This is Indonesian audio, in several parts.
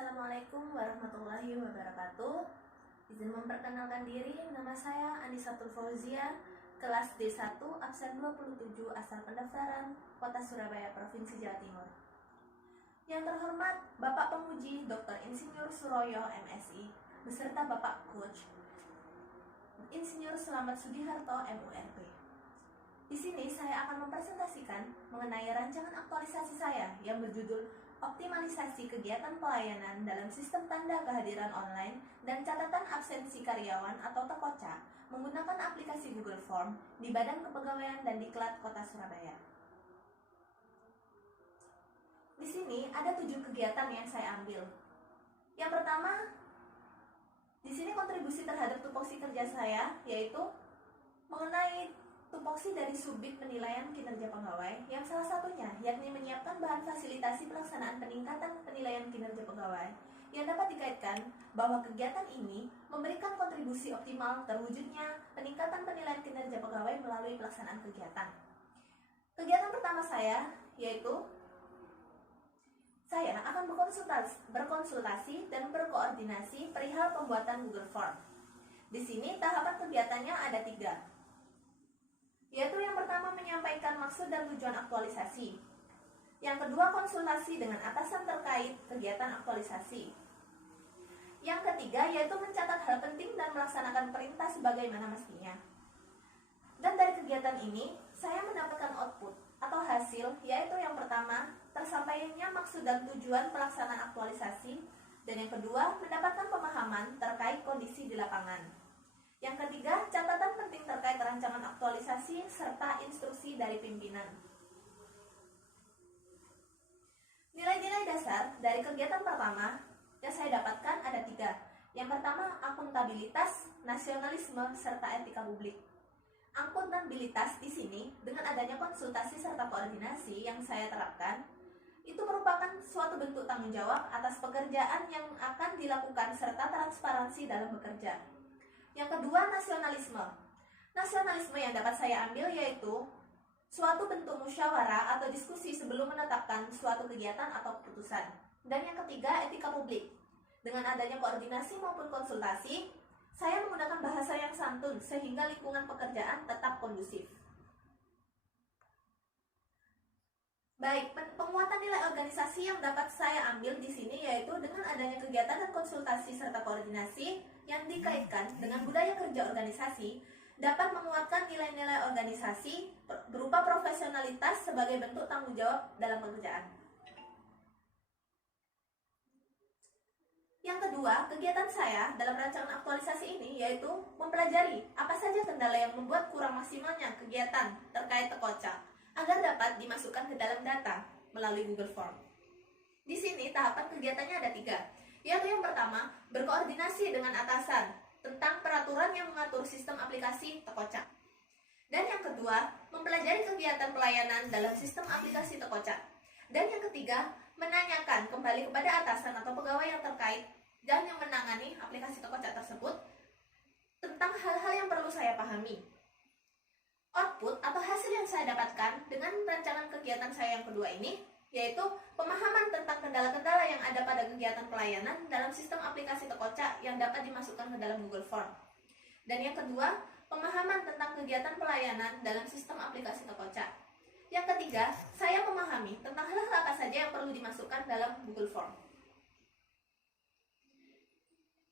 Assalamualaikum warahmatullahi wabarakatuh. Izin memperkenalkan diri, nama saya Anisatul Fauzia, kelas D1, absen 27, asal pendaftaran, Kota Surabaya, Provinsi Jawa Timur. Yang terhormat Bapak Penguji Dr. Insinyur Suroyo, MSI, beserta Bapak Coach Insinyur Selamat Sugiharto, MURP. Di sini saya akan mempresentasikan mengenai rancangan aktualisasi saya yang berjudul Optimalisasi Kegiatan Pelayanan dalam Sistem Tanda Kehadiran Online dan Catatan Absensi Karyawan atau TKOCA menggunakan aplikasi Google Form di Badan Kepegawaian dan Diklat Kota Surabaya. Di sini ada 7 kegiatan yang saya ambil. Yang pertama, di sini kontribusi terhadap tupoksi kerja saya, yaitu mengenai tupoksi dari Subbid Penilaian Kinerja Pegawai, yang salah satunya yakni menyiapkan bahan fasilitasi pelaksanaan peningkatan penilaian kinerja pegawai, yang dapat dikaitkan bahwa kegiatan ini memberikan kontribusi optimal terwujudnya peningkatan penilaian kinerja pegawai melalui pelaksanaan kegiatan. Kegiatan pertama saya yaitu saya akan berkonsultasi dan berkoordinasi perihal pembuatan Google Form. Di sini tahapan kegiatannya ada 3. Yaitu yang pertama menyampaikan maksud dan tujuan aktualisasi. Yang kedua konsultasi dengan atasan terkait kegiatan aktualisasi. Yang ketiga yaitu mencatat hal penting dan melaksanakan perintah sebagaimana mestinya. Dan dari kegiatan ini saya mendapatkan output atau hasil, yaitu yang pertama tersampainya maksud dan tujuan pelaksanaan aktualisasi, dan yang kedua mendapatkan pemahaman terkait kondisi di lapangan. Yang ketiga, catatan penting terkait rancangan aktualisasi serta instruksi dari pimpinan. Nilai-nilai dasar dari kegiatan pertama yang saya dapatkan ada 3. Yang pertama, akuntabilitas, nasionalisme, serta etika publik. Akuntabilitas di sini dengan adanya konsultasi serta koordinasi yang saya terapkan, itu merupakan suatu bentuk tanggung jawab atas pekerjaan yang akan dilakukan serta transparansi dalam bekerja. Yang kedua, nasionalisme. Nasionalisme yang dapat saya ambil yaitu suatu bentuk musyawarah atau diskusi sebelum menetapkan suatu kegiatan atau keputusan. Dan yang ketiga, etika publik. Dengan adanya koordinasi maupun konsultasi, saya menggunakan bahasa yang santun sehingga lingkungan pekerjaan tetap kondusif. Baik, penguatan nilai organisasi yang dapat saya ambil di sini yaitu dengan adanya kegiatan dan konsultasi serta koordinasi yang dikaitkan dengan budaya kerja organisasi dapat menguatkan nilai-nilai organisasi berupa profesionalitas sebagai bentuk tanggung jawab dalam pekerjaan. Yang kedua, kegiatan saya dalam rancangan aktualisasi ini yaitu mempelajari apa saja kendala yang membuat kurang maksimalnya kegiatan terkait TKOCA agar dapat dimasukkan ke dalam data melalui Google Form. Di sini tahapan kegiatannya ada 3, yaitu yang pertama, berkoordinasi dengan atasan tentang peraturan yang mengatur sistem aplikasi TKOCA. Dan yang kedua, mempelajari kegiatan pelayanan dalam sistem aplikasi TKOCA. Dan yang ketiga, menanyakan kembali kepada atasan atau pegawai yang terkait dan yang menangani aplikasi TKOCA tersebut tentang hal-hal yang perlu saya pahami. Output atau hasil yang saya dapatkan dengan rancangan kegiatan saya yang kedua ini yaitu pemahaman tentang kendala-kendala yang ada pada kegiatan pelayanan dalam sistem aplikasi TKOCA yang dapat dimasukkan ke dalam Google Form. Dan yang kedua, pemahaman tentang kegiatan pelayanan dalam sistem aplikasi TKOCA. Yang ketiga, saya memahami tentang hal-hal apa saja yang perlu dimasukkan dalam Google Form.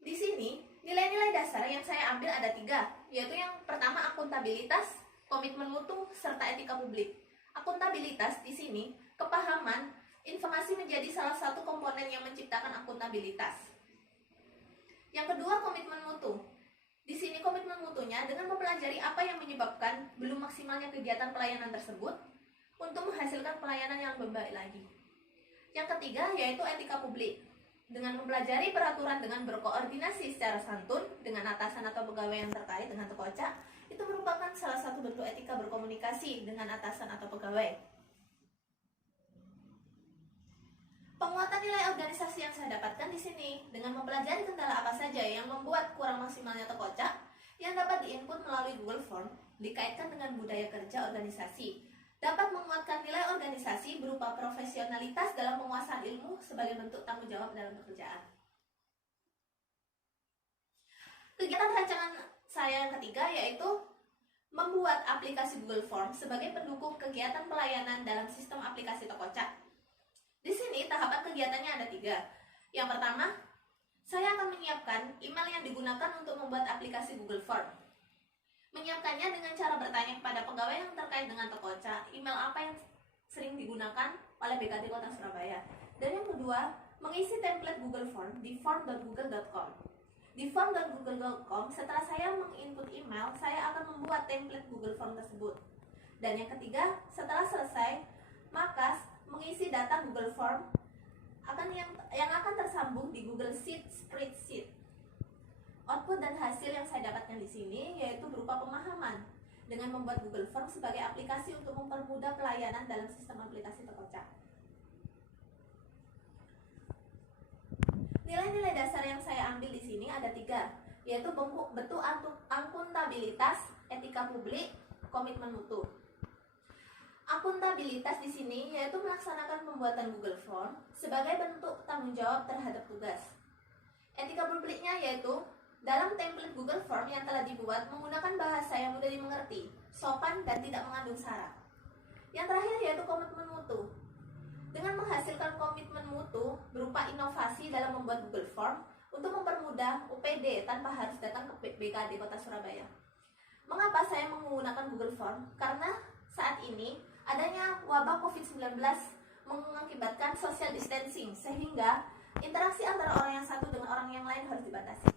Di sini, nilai-nilai dasar yang saya ambil ada 3, yaitu yang pertama akuntabilitas, komitmen mutu, serta etika publik. Akuntabilitas di sini, kepahaman, informasi menjadi salah satu komponen yang menciptakan akuntabilitas. Yang kedua, komitmen mutu. Di sini komitmen mutunya dengan mempelajari apa yang menyebabkan belum maksimalnya kegiatan pelayanan tersebut untuk menghasilkan pelayanan yang lebih baik lagi. Yang ketiga, yaitu etika publik. Dengan mempelajari peraturan dengan berkoordinasi secara santun dengan atasan atau pegawai yang terkait dengan TKOCA, itu merupakan salah satu bentuk etika berkomunikasi dengan atasan atau pegawai. Penguatan nilai organisasi yang saya dapatkan di sini dengan mempelajari kendala apa saja yang membuat kurang maksimalnya TKOCA yang dapat diinput melalui Google Form dikaitkan dengan budaya kerja organisasi. Dapat menguatkan nilai organisasi berupa profesionalitas dalam penguasaan ilmu sebagai bentuk tanggung jawab dalam pekerjaan. Kegiatan rancangan saya yang ketiga yaitu membuat aplikasi Google Form sebagai pendukung kegiatan pelayanan dalam sistem aplikasi Tokoca. Di sini tahapan kegiatannya ada 3. Yang pertama, saya akan menyiapkan email yang digunakan untuk membuat aplikasi Google Form. Menyiapkannya dengan cara bertanya kepada pegawai yang terkait dengan Tokoca, email apa yang sering digunakan oleh BKD Kota Surabaya. Dan yang kedua, mengisi template Google Form di form.google.com. Di form.google.com, setelah saya menginput email, saya akan membuat template Google Form tersebut. Dan yang ketiga, setelah selesai, maka mengisi data Google Form yang akan tersambung di Google Sheet spreadsheet. Output dan hasil yang saya dapatkan di sini yaitu berupa pemahaman dengan membuat Google Form sebagai aplikasi untuk mempermudah pelayanan dalam sistem aplikasi Tokoca. Nilai-nilai dasar yang saya ambil di sini ada 3, yaitu bentuk akuntabilitas, etika publik, komitmen mutu. Akuntabilitas di sini yaitu melaksanakan pembuatan Google Form sebagai bentuk tanggung jawab terhadap tugas. Etika publiknya yaitu dalam template Google Form yang telah dibuat menggunakan bahasa yang mudah dimengerti, sopan dan tidak mengandung sara. Yang terakhir yaitu komitmen mutu. Dengan menghasilkan komitmen mutu berupa inovasi dalam membuat Google Form untuk mempermudah UPD tanpa harus datang ke BKD Kota Surabaya. Mengapa saya menggunakan Google Form? Karena saat ini adanya wabah COVID-19 mengakibatkan social distancing sehingga interaksi antara orang yang satu dengan orang yang lain harus dibatasi.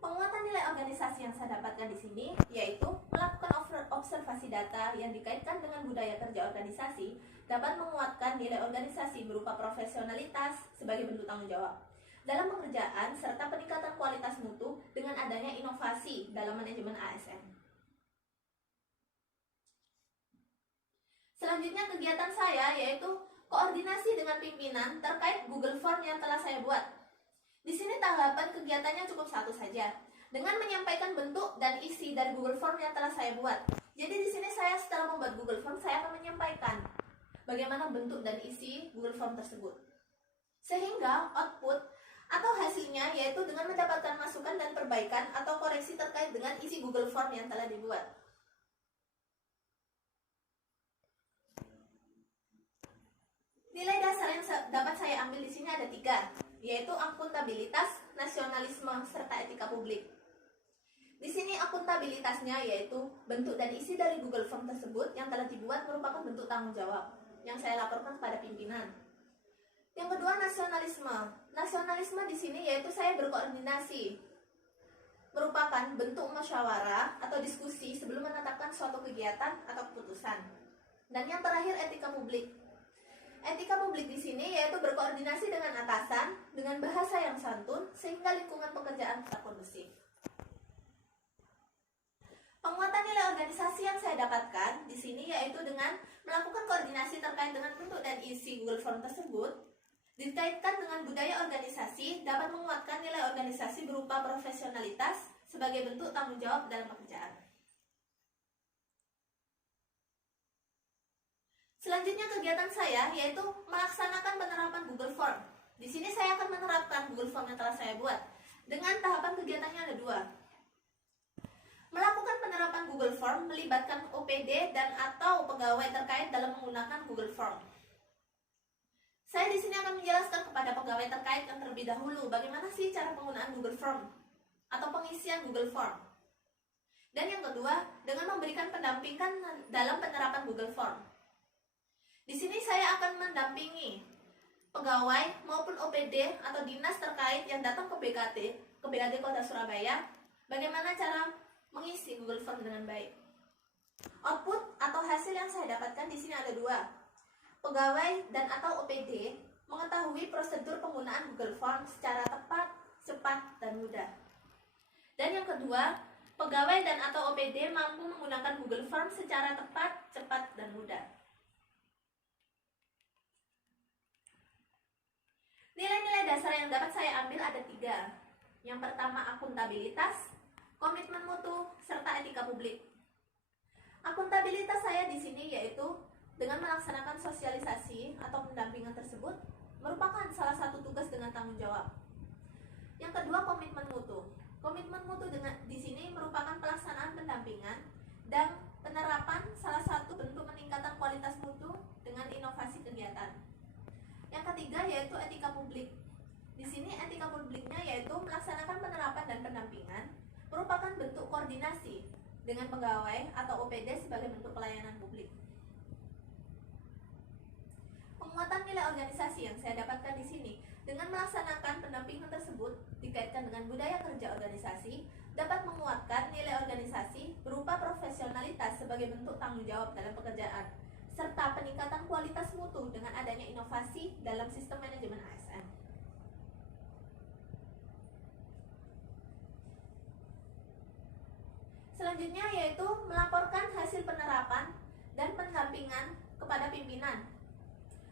Penguatan nilai organisasi yang saya dapatkan di sini yaitu melakukan observasi data yang dikaitkan dengan budaya kerja organisasi dapat menguatkan nilai organisasi berupa profesionalitas sebagai bentuk tanggung jawab dalam pekerjaan serta peningkatan kualitas mutu dengan adanya inovasi dalam manajemen ASN. Selanjutnya kegiatan saya yaitu koordinasi dengan pimpinan terkait Google Form yang telah saya buat. Di sini tahapan kegiatannya cukup 1 saja, dengan menyampaikan bentuk dan isi dari Google Form yang telah saya buat. Jadi di sini saya setelah membuat Google Form, saya akan menyampaikan bagaimana bentuk dan isi Google Form tersebut. Sehingga output atau hasilnya yaitu dengan mendapatkan masukan dan perbaikan atau koreksi terkait dengan isi Google Form yang telah dibuat. Nilai dasar yang dapat saya ambil di sini ada 3, yaitu akuntabilitas, nasionalisme, serta etika publik. Di sini akuntabilitasnya yaitu bentuk dan isi dari Google Form tersebut yang telah dibuat merupakan bentuk tanggung jawab yang saya laporkan kepada pimpinan. Yang kedua, nasionalisme. Nasionalisme di sini yaitu saya berkoordinasi, merupakan bentuk musyawarah atau diskusi sebelum menetapkan suatu kegiatan atau keputusan. Dan yang terakhir, etika publik. Etika publik di sini yaitu berkoordinasi dengan atasan dengan bahasa yang santun sehingga lingkungan pekerjaan tetap kondusif. Penguatan nilai organisasi yang saya dapatkan di sini yaitu dengan melakukan koordinasi terkait dengan bentuk dan isi Google Form tersebut dikaitkan dengan budaya organisasi dapat menguatkan nilai organisasi berupa profesionalitas sebagai bentuk tanggung jawab dalam pekerjaan. Selanjutnya kegiatan saya yaitu melaksanakan penerapan Google Form. Di sini saya akan menerapkan Google Form yang telah saya buat. Dengan tahapan kegiatannya ada 2. Melakukan penerapan Google Form melibatkan OPD dan atau pegawai terkait dalam menggunakan Google Form. Saya di sini akan menjelaskan kepada pegawai terkait yang terlebih dahulu bagaimana sih cara penggunaan Google Form atau pengisian Google Form. Dan yang kedua, dengan memberikan pendampingan dalam penerapan Google Form. Di sini saya akan mendampingi pegawai maupun OPD atau dinas terkait yang datang ke BKD Kota Surabaya, bagaimana cara mengisi Google Form dengan baik. Output atau hasil yang saya dapatkan di sini ada 2. Pegawai dan atau OPD mengetahui prosedur penggunaan Google Form secara tepat, cepat, dan mudah. Dan yang kedua, pegawai dan atau OPD mampu menggunakan Google Form secara tepat, cepat, dan mudah. Nilai-nilai dasar yang dapat saya ambil ada 3. Yang pertama akuntabilitas, komitmen mutu, serta etika publik. Akuntabilitas saya di sini yaitu dengan melaksanakan sosialisasi atau pendampingan tersebut merupakan salah satu tugas dengan tanggung jawab. Yang kedua, komitmen mutu. Komitmen mutu di sini merupakan pelaksanaan pendampingan dan penerapan salah satu bentuk peningkatan kualitas mutu dengan inovasi kegiatan. Yang ketiga yaitu etika publik. Di sini etika publiknya yaitu melaksanakan penerapan dan pendampingan merupakan bentuk koordinasi dengan pegawai atau OPD sebagai bentuk pelayanan publik. Penguatan nilai organisasi yang saya dapatkan di sini dengan melaksanakan pendampingan tersebut dikaitkan dengan budaya kerja organisasi dapat menguatkan nilai organisasi berupa profesionalitas sebagai bentuk tanggung jawab dalam pekerjaan serta peningkatan kualitas mutu dengan adanya inovasi dalam sistem manajemen ASN. Selanjutnya yaitu melaporkan hasil penerapan dan pendampingan kepada pimpinan.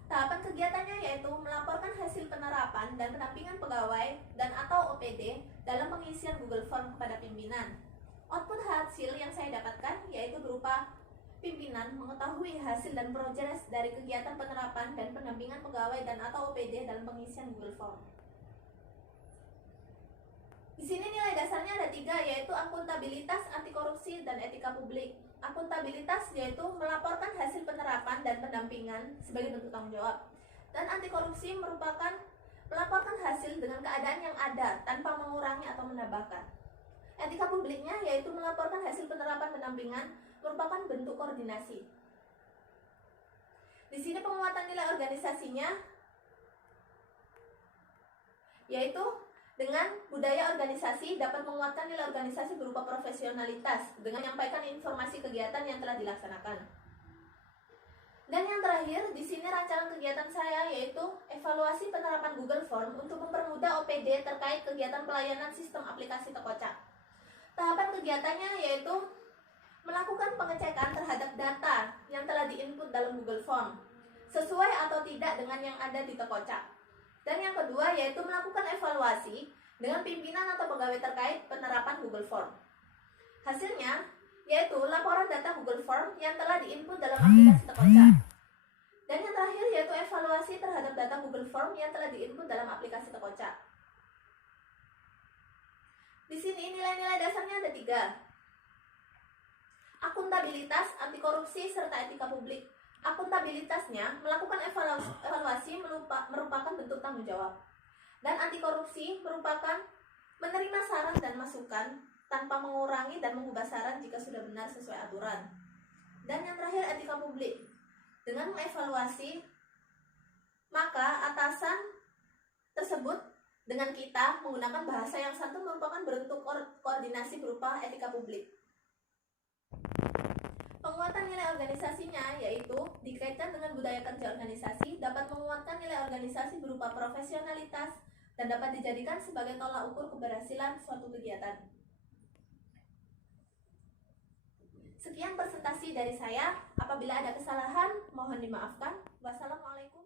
Tahapan kegiatannya yaitu melaporkan hasil penerapan dan pendampingan pegawai dan atau OPD dalam pengisian Google Form kepada pimpinan. Output hasil yang saya dapatkan yaitu berupa pimpinan mengetahui hasil dan progres dari kegiatan penerapan dan pendampingan pegawai dan atau OPD dalam pengisian Google Form. Di sini nilai dasarnya ada 3, yaitu akuntabilitas, anti korupsi, dan etika publik. Akuntabilitas yaitu melaporkan hasil penerapan dan pendampingan sebagai bentuk tanggung jawab. Dan anti korupsi merupakan melaporkan hasil dengan keadaan yang ada tanpa mengurangi atau menambahkan. Etika publiknya yaitu melaporkan hasil penerapan pendampingan merupakan bentuk koordinasi. Di sini penguatan nilai organisasinya yaitu dengan budaya organisasi dapat menguatkan nilai organisasi berupa profesionalitas dengan menyampaikan informasi kegiatan yang telah dilaksanakan. Dan yang terakhir, di sini rancangan kegiatan saya yaitu evaluasi penerapan Google Form untuk mempermudah OPD terkait kegiatan pelayanan sistem aplikasi Tekocak. Tahapan kegiatannya yaitu melakukan pengecekan terhadap data yang telah diinput dalam Google Form sesuai atau tidak dengan yang ada di Tekocak. Dan yang kedua yaitu melakukan evaluasi dengan pimpinan atau pegawai terkait penerapan Google Form. Hasilnya yaitu laporan data Google Form yang telah diinput dalam aplikasi Tekocak. Dan yang terakhir yaitu evaluasi terhadap data Google Form yang telah diinput dalam aplikasi Tekocak. Di sini nilai-nilai dasarnya ada 3. Akuntabilitas, anti korupsi, serta etika publik. Akuntabilitasnya melakukan evaluasi merupakan bentuk tanggung jawab. Dan anti korupsi merupakan menerima saran dan masukan tanpa mengurangi dan mengubah saran jika sudah benar sesuai aturan. Dan yang terakhir etika publik. Dengan mengevaluasi, maka atasan tersebut dengan kita menggunakan bahasa yang santun merupakan bentuk koordinasi berupa etika publik. Penguatan nilai organisasinya yaitu dikaitkan dengan budaya kerja organisasi dapat menguatkan nilai organisasi berupa profesionalitas dan dapat dijadikan sebagai tolak ukur keberhasilan suatu kegiatan. Sekian presentasi dari saya. Apabila ada kesalahan, mohon dimaafkan. Wassalamualaikum.